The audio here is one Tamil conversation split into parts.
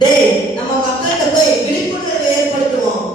டேய் நம்ம மக்கள்கிட்ட போய் விழிப்புணர்வை ஏற்படுத்துவோம்.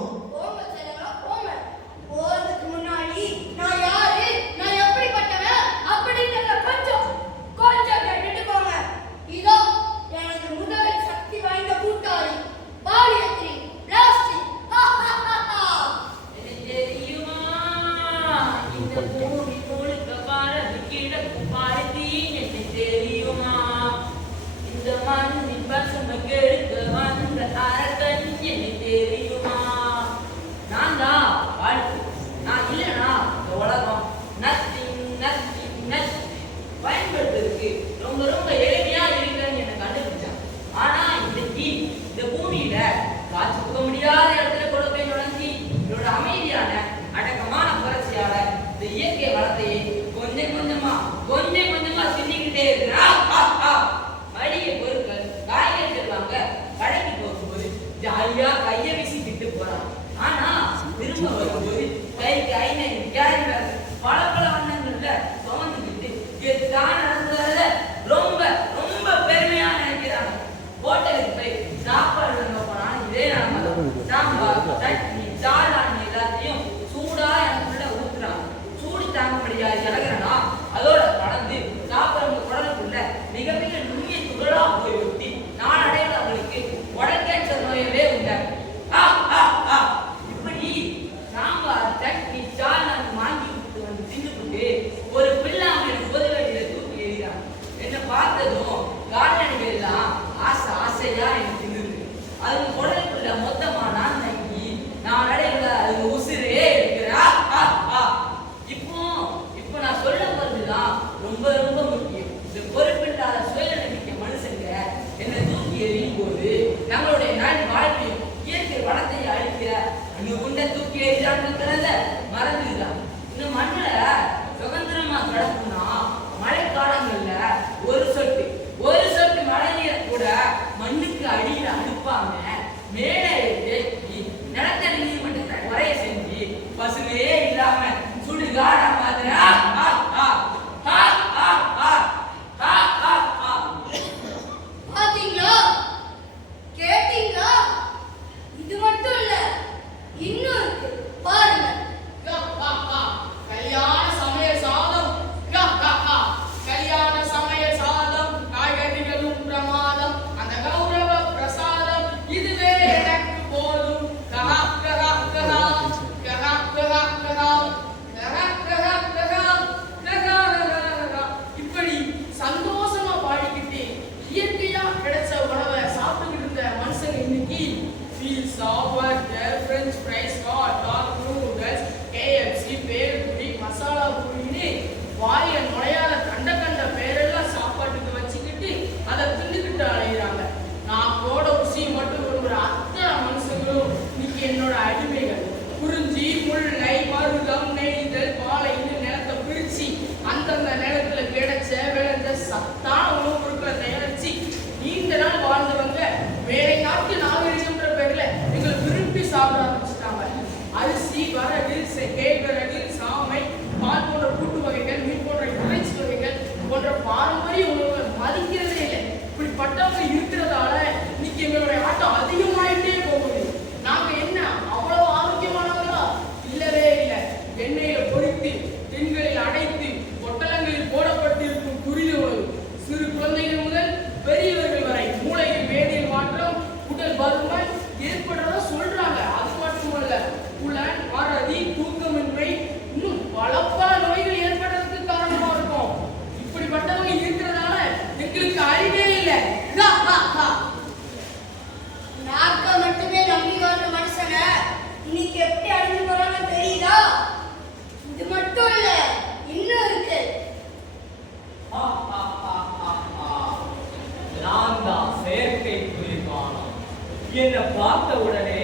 என்னை பார்த்த உடனே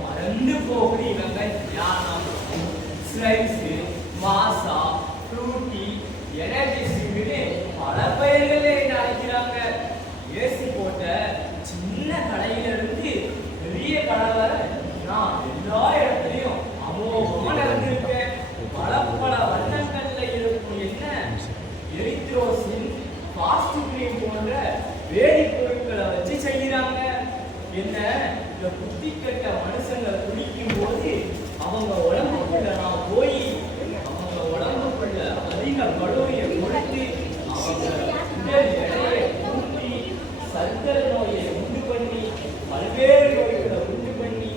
மறந்து போகுது இவங்க ஞானம். ஸ்லைஸ், மாசா, ஃப்ரூட்டி, எனர்ஜி சிங்குன்னு பல பெயர்களே என்ன அழைக்கிறாங்க. ஏசி போட்ட சின்ன கடையிலிருந்து பெரிய கடை வரை நான் எல்லா இடத்துலையும் அமோகமா நடந்திருக்கேன். பல பல வண்ணங்கள்ல இருக்கும் என்ன எரித்ரோசின், ஃபாஸ்ட் கிரீம் போன்ற வேதி பொருட்களை வச்சு செய்யறாங்க. என்ன இந்த புத்தி கெட்ட மனுஷங்க குடிக்கும் போது அவங்க உடம்புக்குள்ள நான் போய் அவங்க உடம்புக்குள்ள அதிக கலோரியை கொடுத்து அவங்க உடல் எடையை கூட்டி சர்க்கரை நோயை உண்டு பண்ணி பல்வேறு நோய்களை உண்டு பண்ணி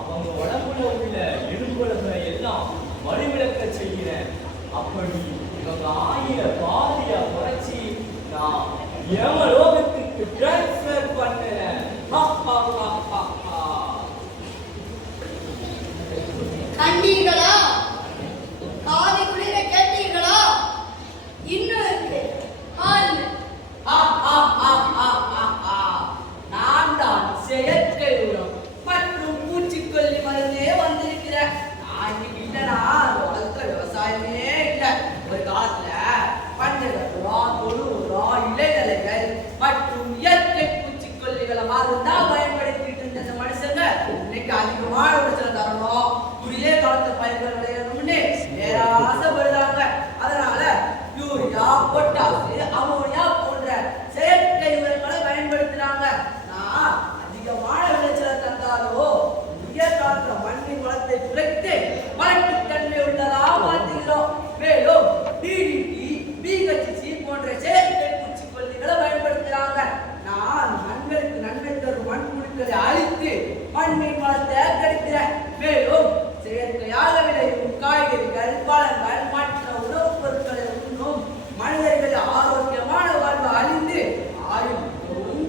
அவங்க உடம்புல உள்ள எலும்புகளை எல்லாம் வலுவிழக்க செய்கிறேன். அப்படி இவங்க ஆயிர பாதியா குறைச்சி நான் யமலோகத்துக்கு டிரான்ஸ்ஃபர் பண்ணுறேன். கண்டீர்களா? காது குளிர கேட்டீர்களா? இன்னும் இருக்கு. நான் தான் செயற்கை உரம் மற்றும் பூச்சிக்கொல்லி மருந்தே வந்திருக்கிறேன். நான் இல்லைனா உலகத்துல விவசாயமே இல்லை. ஒரு காலத்துல பஞ்சகத்துரம், தொழு உரம், இலைதலைகள் மற்றும் இயற்கை பூச்சிக்கொல்லிகளை மருந்தா பயன்படுத்திட்டு இருந்த இந்த மனுஷங்க இன்னைக்கு அதிகமான விளைச்சல் தரணும், குறுகிய காலத்து பயிர்கள் விளையணும்னு ஆசைப்படுறாங்க. அதனால யூரியா, பொட்டாசு, அமோனியா போன்ற செயற்கை உரங்களை பயன்படுத்துறாங்க. நான் அதிகமான விளைச்சலை தந்தாலோ குறுகிய காலத்துல மண்ணின் வளத்தை குறைத்து வளர்ச்சித்தன்மை உள்ளதா மாற்றுகிறோம். மேலும் டிடிடி, பிஹெச்சி போன்ற செயற்கை பூச்சிக்கொல்லிகளை பயன்படுத்துறாங்க. நான் மண்களுக்கு நன்மை தரும் மண்புழுக்களை அழித்து மண்ணின் வளத்தை கெடுக்கிறேன். மேலும் செயற்கையாக விளையும் காய்கறிகள், பழங்கள் மற்ற உணவுப் பொருட்களை உண்ணும் மனிதர்கள் ஆரோக்கியமான வாழ்வு அழிந்து ஆயுள்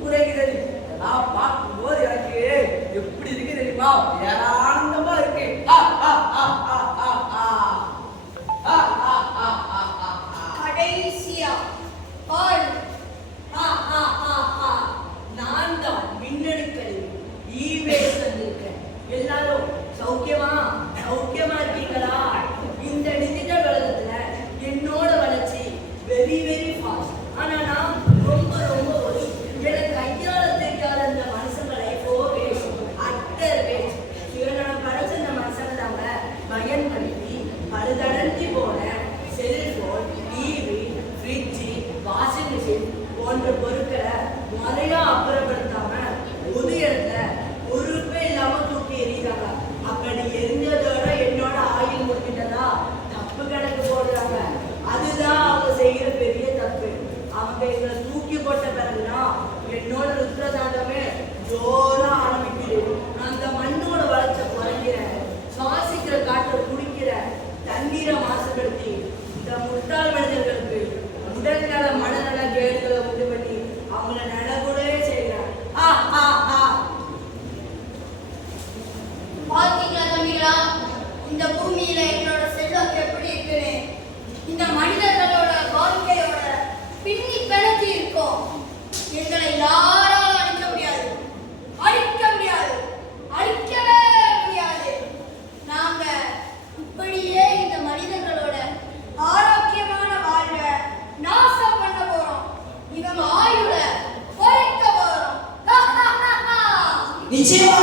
குறைகிறது. நான் பார்க்கும்போது எனக்கு எப்படி இருக்கு தெரியுமா? ஆனந்தமா இருக்கு. கடைசியா நான் தான் மின்னணுக்களில் ஈவேஸ் வந்திருக்கேன். எல்லாரும் சௌக்கியமா இருக்கீங்களா? இந்த டிஜிட்டல் உலகத்துல என்னோட வளர்ச்சி வெரி ஃபாஸ்ட். ஆனா நான் ரொம்ப ஒரு எனக்கு கையாள தெரியாத இந்த மனுஷங்களை அட்டர் வேஸ்ட் சுயநலம் படைச்ச இந்த மனுஷங்க தாங்க பயன்படுத்தி பழுதடைஞ்சு போன cellphone, TV, fridge, washing machine போன்ற பொருட்களை முறையா அப்புறப்படுத்தாம பொது இடத்துல பொறுப்பே இல்லாம தூக்கி எறிகிறாங்க. அப்படி எரிஞ்சதோட என்னோட ஆயுள் முடிக்கிட்டதா தப்பு கணக்கு போடுறாங்க. அதுதான் அவங்க செய்கிற பெரிய தப்பு. அவங்க எங்களை தூக்கி போட்ட பிறகுதான் என்னோட ருத்ரதாண்டமே ஜோரா ஆரம்பிக்குது. அந்த மண்ணோட வளர்ச்சி குறைக்கிறேன், சுவாசிக்கிற காற்றை குடிக்கிற தண்ணீரை மாசுபடுத்தி இந்த முட்டாள் மனிதர்களுக்கு உடல்நல மனநல கேடுகளை உண்டு பண்ணி அவங்கள நடக்கூடவே செய்கிறேன். பாத்தீங்களா தம்பிகளா? இந்த பூமியில என்னோட செல்வம் எப்படி இருக்குன்னு, இந்த மனிதர்களோட வாழ்க்கையோட பின்னி பிணைச்சி இருக்கும். எங்களை யாராலும் அழிக்க முடியாது, அழிக்கவே முடியாது. நாங்க இப்படியே இந்த மனிதர்களோட ஆரோக்கியமான வாழ்வை நாசம் பண்ண போறோம். இவங்க ஆயுள குறைக்க போறோம். நிச்சயமா